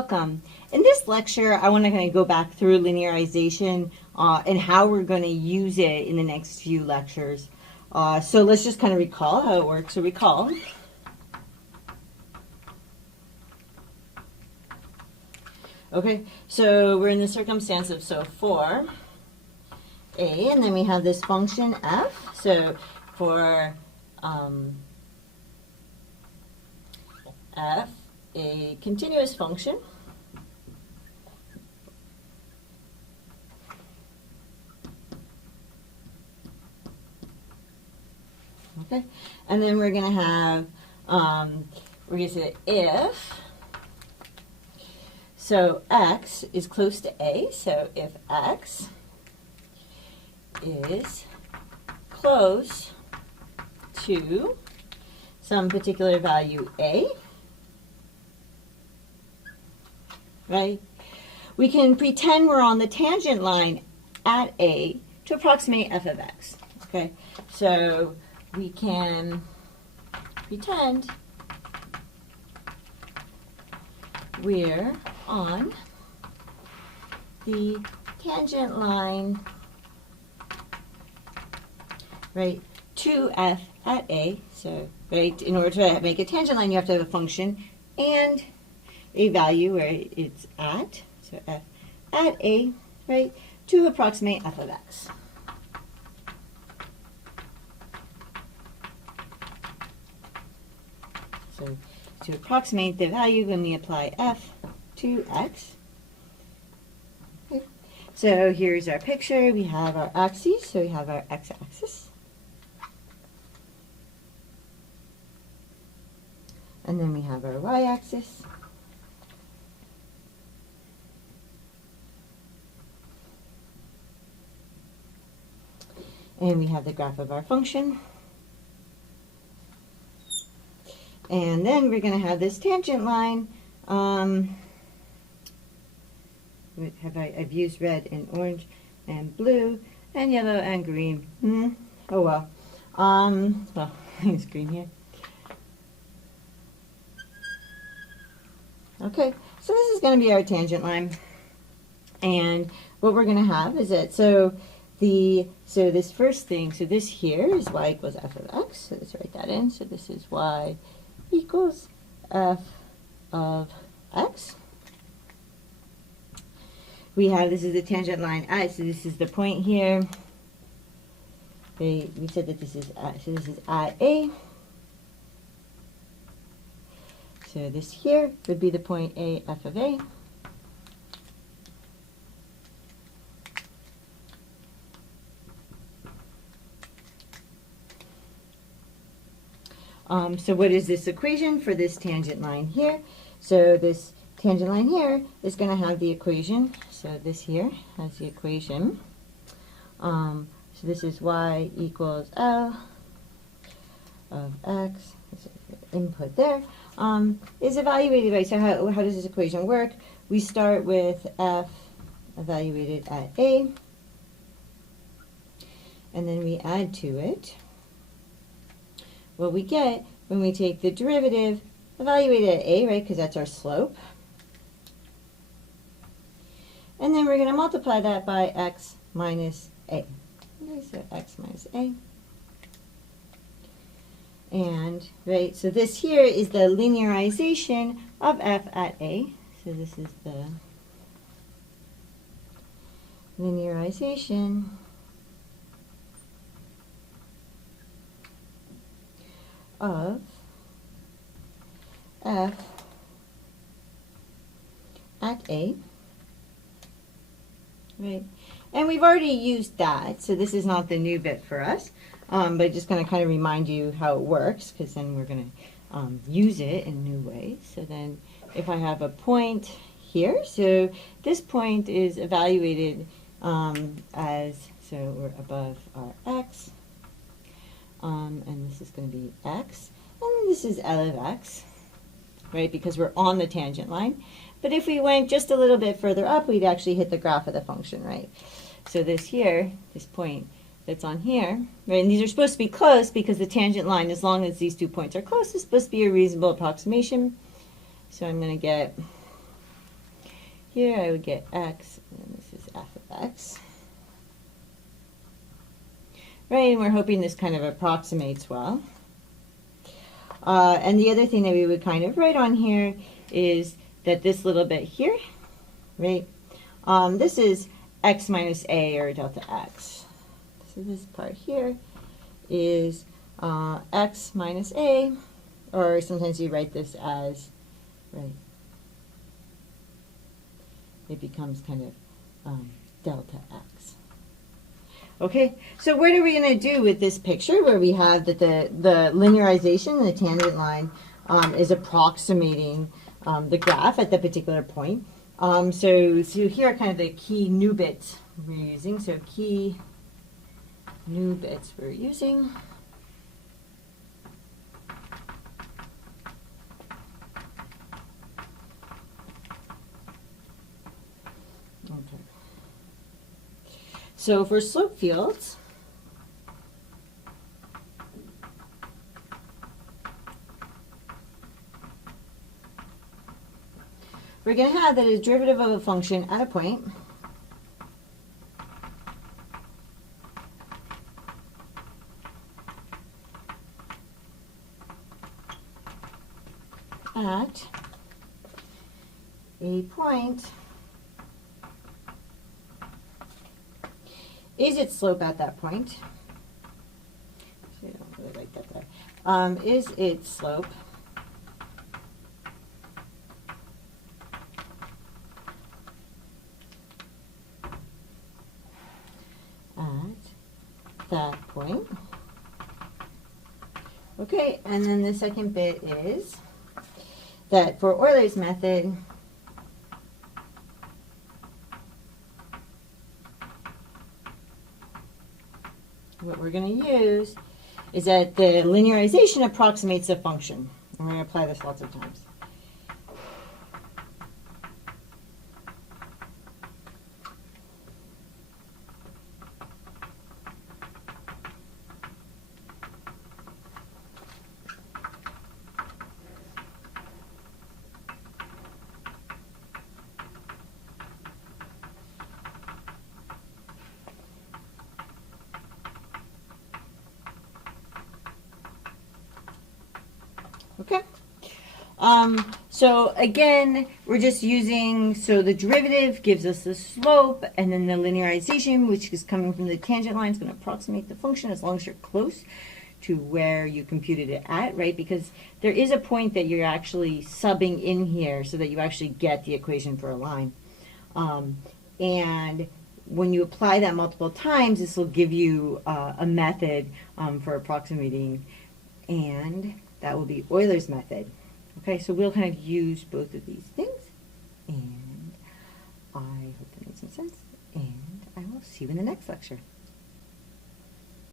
welcome. In this lecture, I want to kind of go back through linearization and how we're going to use it in the next few lectures. So let's just kind of recall how it works. So recall. Okay, so we're in the circumstance of for A, and then we have this function f. So for f, a continuous function, okay, and then we're going to have, we're going to say if, so x is close to a, so if x is close to some particular value a, right, we can pretend we're on the tangent line at a to approximate f of x. Okay, so we can pretend we're on the tangent line, right, to f at a. So, right, in order to make a tangent line, you have to have a function and a value where it's at, so f at a, right, to approximate f of x. So to approximate the value when we apply f to x. Okay. So here's our picture. We have our axes, so we have our x-axis. And then we have our y-axis. And we have the graph of our function. And then we're going to have this tangent line. I've used red and orange and blue and yellow and green. Oh well. Well, it's green here. Okay, so this is going to be our tangent line. And what we're going to have is that, so this first thing, so this here is y equals f of x. So let's write that in. So this is y equals f of x. We have, this is the tangent line I, so this is the point here. We said that this is so this is at a. So this here would be the point a f of a. So what is this equation for this tangent line here? So this tangent line here is going to have the equation. So this here has the equation. So this is y equals L of x, input there, is evaluated by, so how does this equation work? We start with f evaluated at a, and then we add to it what we get when we take the derivative evaluated at a, right, because that's our slope. And then we're going to multiply that by x minus a. Okay, so x minus a. And, right, so this here is the linearization of f at a. So this is the linearization of f at a, right? And we've already used that, so this is not the new bit for us, but just going to kind of remind you how it works, because then we're going to use it in new ways. So then if I have a point here, so this point is evaluated as, so we're above our x, and this is going to be x, and this is L of x, right, because we're on the tangent line. But if we went just a little bit further up, we'd actually hit the graph of the function, right? So this here, this point that's on here, right, and these are supposed to be close because the tangent line, as long as these 2 points are close, is supposed to be a reasonable approximation. So I'm going to get here I would get x, and this is f of x. Right, and we're hoping this kind of approximates well. And the other thing that we would kind of write on here is that this little bit here, right, this is x minus a, or delta x. So this part here is x minus a, or sometimes you write this as, right, it becomes kind of delta x. Okay, so what are we going to do with this picture where we have that the linearization, the tangent line, is approximating the graph at the particular point? So here are kind of the key new bits we're using. So key new bits we're using. Okay. So for slope fields, we're going to have that a derivative of a function at a point at a point is its slope at that point. Actually, I don't really like that there. Is its slope at that point. Okay, and then the second bit is that for Euler's method, what we're going to use is that the linearization approximates a function. And we're going to apply this lots of times. Okay. So again, we're just using, so the derivative gives us the slope, and then the linearization, which is coming from the tangent line, is going to approximate the function as long as you're close to where you computed it at, right? Because there is a point that you're actually subbing in here so that you actually get the equation for a line. And when you apply that multiple times, this will give you a method for approximating, and that will be Euler's method. Okay, so we'll kind of use both of these things, and I hope that made some sense, and I will see you in the next lecture.